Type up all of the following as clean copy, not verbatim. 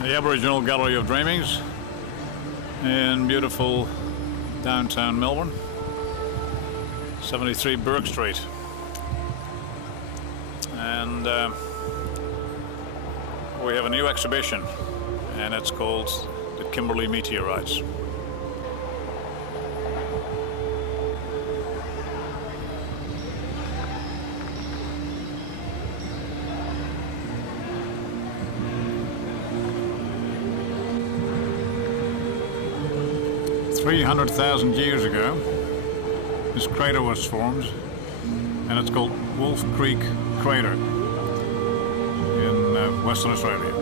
The Aboriginal Gallery of Dreamings in beautiful downtown Melbourne, 73 Burke Street. And we have a new exhibition, and it's called the Kimberley Meteorites. Three 300,000 years ago, this crater was formed, and it's called Wolf Creek Crater in Western Australia.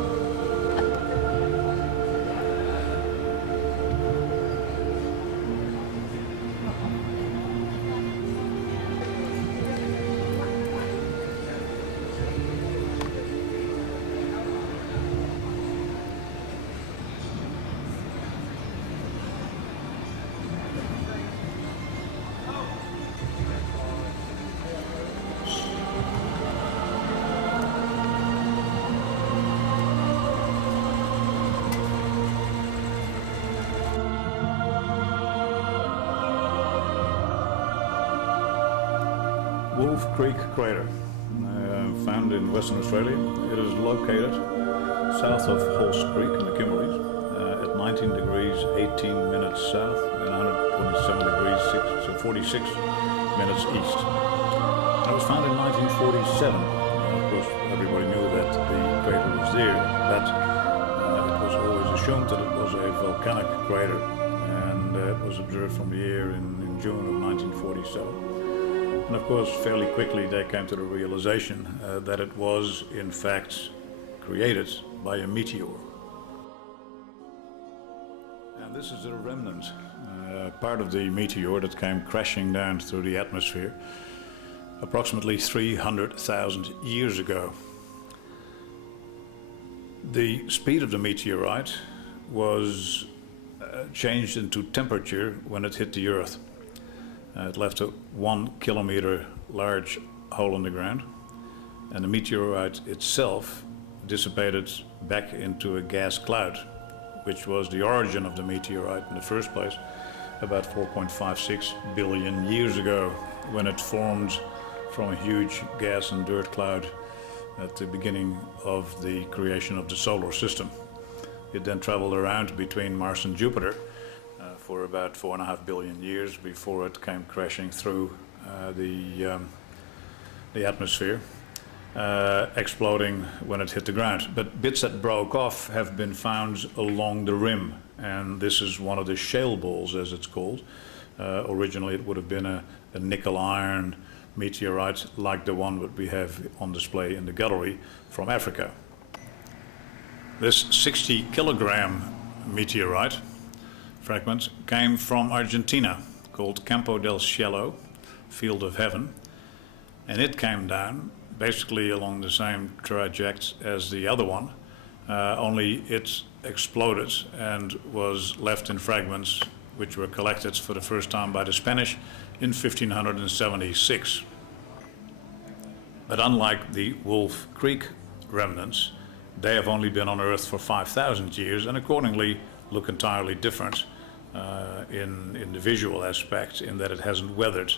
Wolf Creek Crater, found in Western Australia. It is located south of Halse Creek in the Kimberleys, at 19 degrees 18 minutes south and 127 degrees 46 minutes east. It was found in 1947. Of course, everybody knew that the crater was there, but it was always assumed that it was a volcanic crater, and it was observed from the air in June of 1947. And of course, fairly quickly they came to the realization that it was in fact created by a meteor. And this is a remnant, part of the meteor that came crashing down through the atmosphere approximately 300,000 years ago. The speed of the meteorite was changed into temperature when it hit the Earth. It left a 1 kilometer large hole in the ground, and the meteorite itself dissipated back into a gas cloud, which was the origin of the meteorite in the first place about 4.56 billion years ago, when it formed from a huge gas and dirt cloud at the beginning of the creation of the solar system. It then traveled around between Mars and Jupiter for about 4.5 billion years before it came crashing through the atmosphere, exploding when it hit the ground. But bits that broke off have been found along the rim, and this is one of the shale balls, as it's called. Originally it would have been a nickel iron meteorite like the one that we have on display in the gallery from Africa. This 60 kilogram meteorite fragment came from Argentina, called Campo del Cielo, Field of Heaven, and it came down basically along the same trajectory as the other one, only it exploded and was left in fragments which were collected for the first time by the Spanish in 1576. But unlike the Wolf Creek remnants, they have only been on Earth for 5,000 years and accordingly look entirely different in the visual aspect, in that it hasn't weathered.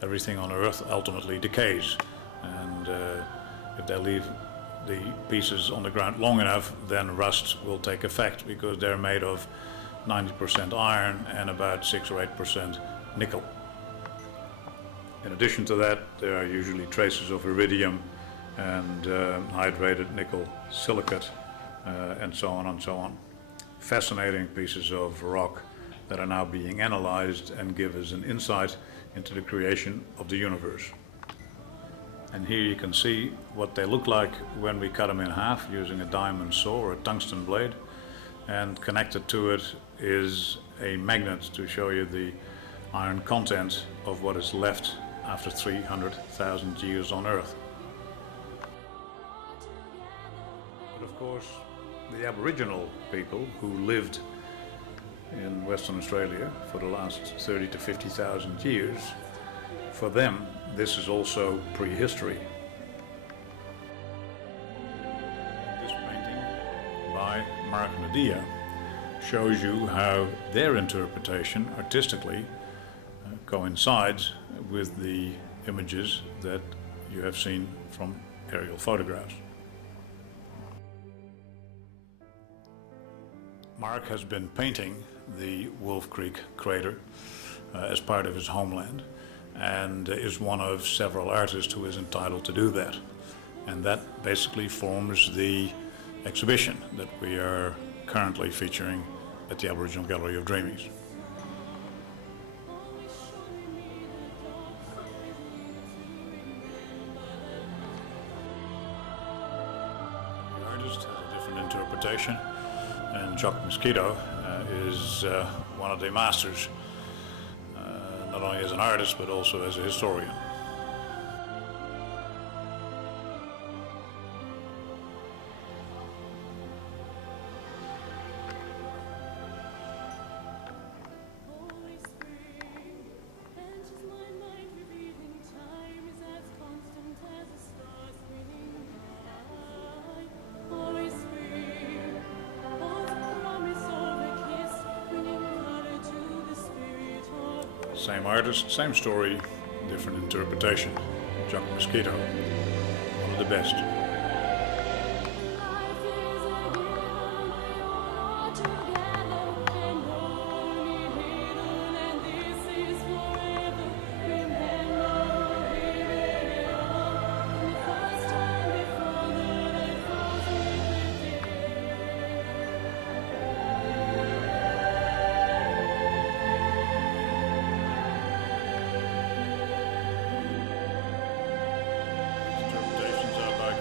Everything on Earth ultimately decays, and if they leave the pieces on the ground long enough, then rust will take effect, because they're made of 90% iron and about 6 or 8% nickel. In addition to that, there are usually traces of iridium and hydrated nickel silicate, and so on and so on. Fascinating pieces of rock that are now being analyzed and give us an insight into the creation of the universe. And here you can see what they look like when we cut them in half using a diamond saw or a tungsten blade, and connected to it is a magnet to show you the iron content of what is left after 300,000 years on Earth. But of course, the Aboriginal people who lived in Western Australia for the last 30 to 50,000 years, for them this is also prehistory. This painting by Mark Nadia shows you how their interpretation artistically coincides with the images that you have seen from aerial photographs. Mark has been painting the Wolf Creek crater as part of his homeland, and is one of several artists who is entitled to do that. And that basically forms the exhibition that we are currently featuring at the Aboriginal Gallery of Dreamings. The artist has a different interpretation, and Jock Mosquito is one of the masters, not only as an artist but also as a historian. Same artist, same story, different interpretation. Jock Mosquito, one of the best.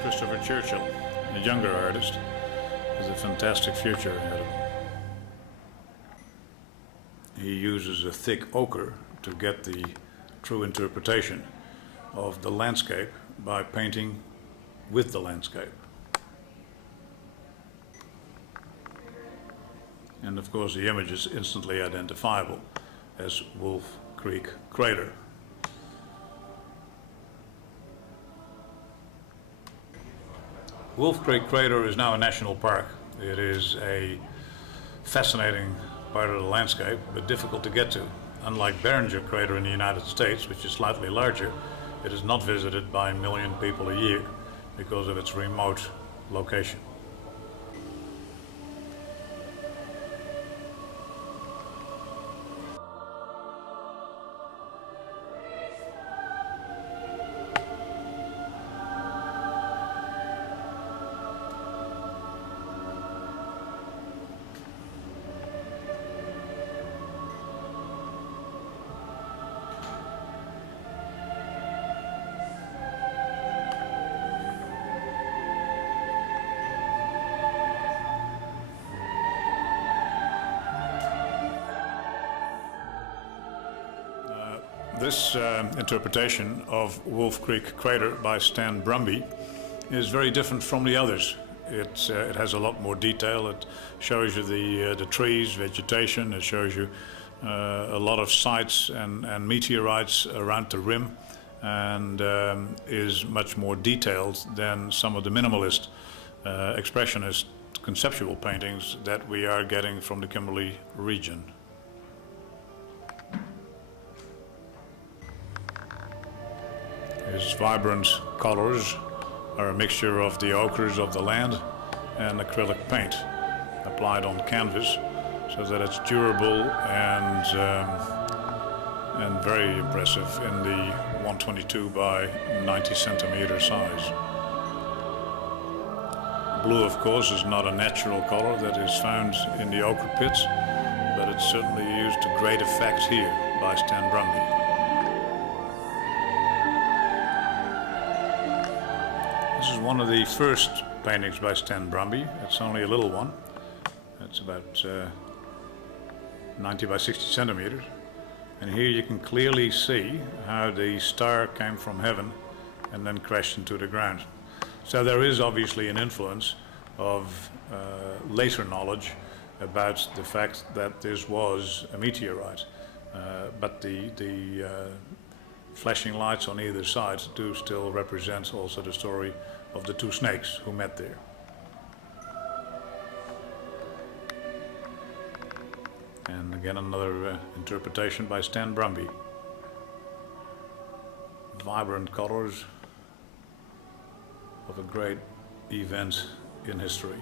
Christopher Churchill, a younger artist, with a fantastic future ahead of him. He uses a thick ochre to get the true interpretation of the landscape by painting with the landscape. And of course the image is instantly identifiable as Wolf Creek Crater. Wolf Creek Crater is now a national park. It is a fascinating part of the landscape, but difficult to get to. Unlike Behringer Crater in the United States, which is slightly larger, it is not visited by 1 million people a year because of its remote location. This interpretation of Wolf Creek Crater by Stan Brumby is very different from the others. It has a lot more detail. It shows you the trees, vegetation. It shows you a lot of sites and meteorites around the rim, and is much more detailed than some of the minimalist, expressionist, conceptual paintings that we are getting from the Kimberley region. His vibrant colors are a mixture of the ochres of the land and acrylic paint applied on canvas so that it's durable and very impressive in the 122 by 90 centimeter size. Blue, of course, is not a natural color that is found in the ochre pits, but it's certainly used to great effect here by Stan Brumby. This is one of the first paintings by Stan Brumby. It's only a little one. It's about 90 by 60 centimeters. And here you can clearly see how the star came from heaven and then crashed into the ground. So there is obviously an influence of later knowledge about the fact that this was a meteorite. But the flashing lights on either side do still represent also the story of the two snakes who met there. And again another interpretation by Stan Brumby. Vibrant colors of a great event in history.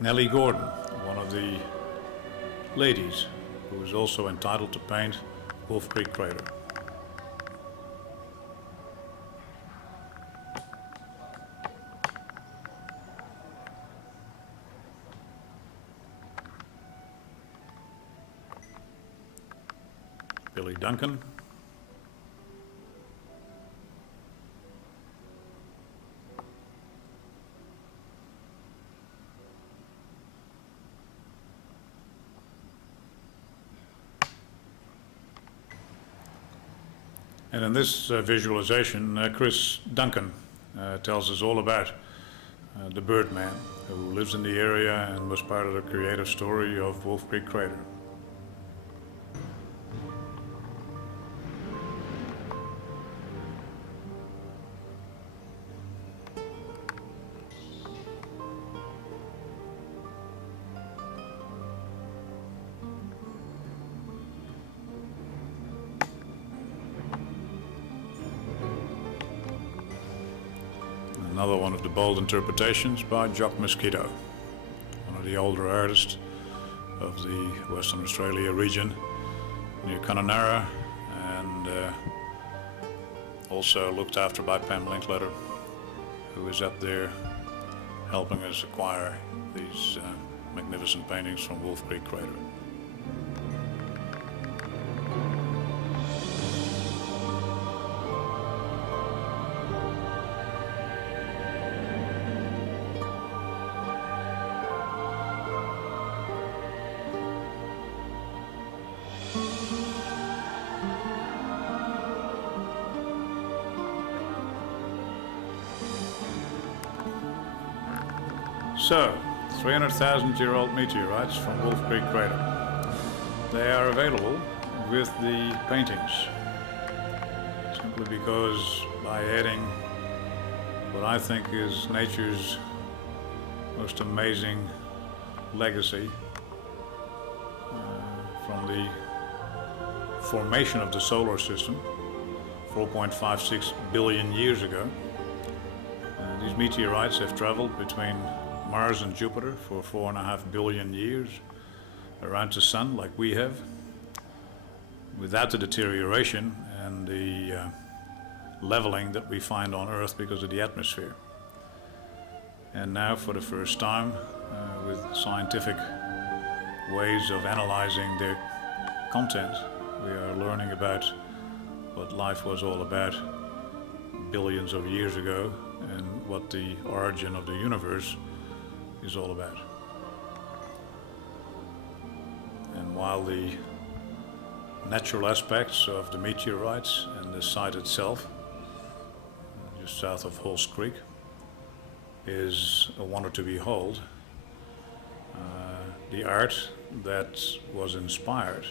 Nellie Gordon, one of the ladies who was also entitled to paint Wolf Creek Crater. Billy Duncan. And in this visualization, Chris Duncan tells us all about the Birdman, who lives in the area and was part of the creative story of Wolf Creek Crater. Another one of the bold interpretations by Jock Mosquito, one of the older artists of the Western Australia region near Kununurra, and also looked after by Pam Linkletter, who is up there helping us acquire these magnificent paintings from Wolf Creek Crater. So, 300,000-year-old meteorites from Wolf Creek Crater. They are available with the paintings, simply because by adding what I think is nature's most amazing legacy from the formation of the solar system 4.56 billion years ago. These meteorites have traveled between Mars and Jupiter for 4.5 billion years around the Sun, like we have, without the deterioration and the leveling that we find on Earth because of the atmosphere. And now, for the first time, with scientific ways of analyzing their content, we are learning about what life was all about billions of years ago and what the origin of the universe is all about. And while the natural aspects of the meteorites and the site itself, just south of Halls Creek, is a wonder to behold, the art that was inspired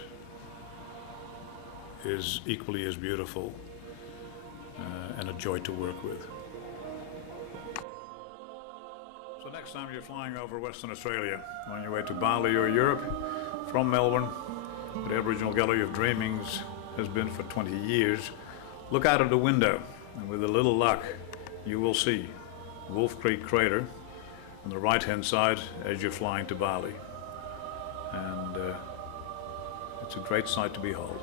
is equally as beautiful and a joy to work with. So next time you're flying over Western Australia, on your way to Bali or Europe, from Melbourne, the Aboriginal Gallery of Dreamings has been for 20 years, look out of the window, and with a little luck, you will see Wolf Creek Crater on the right-hand side as you're flying to Bali. And it's a great sight to behold.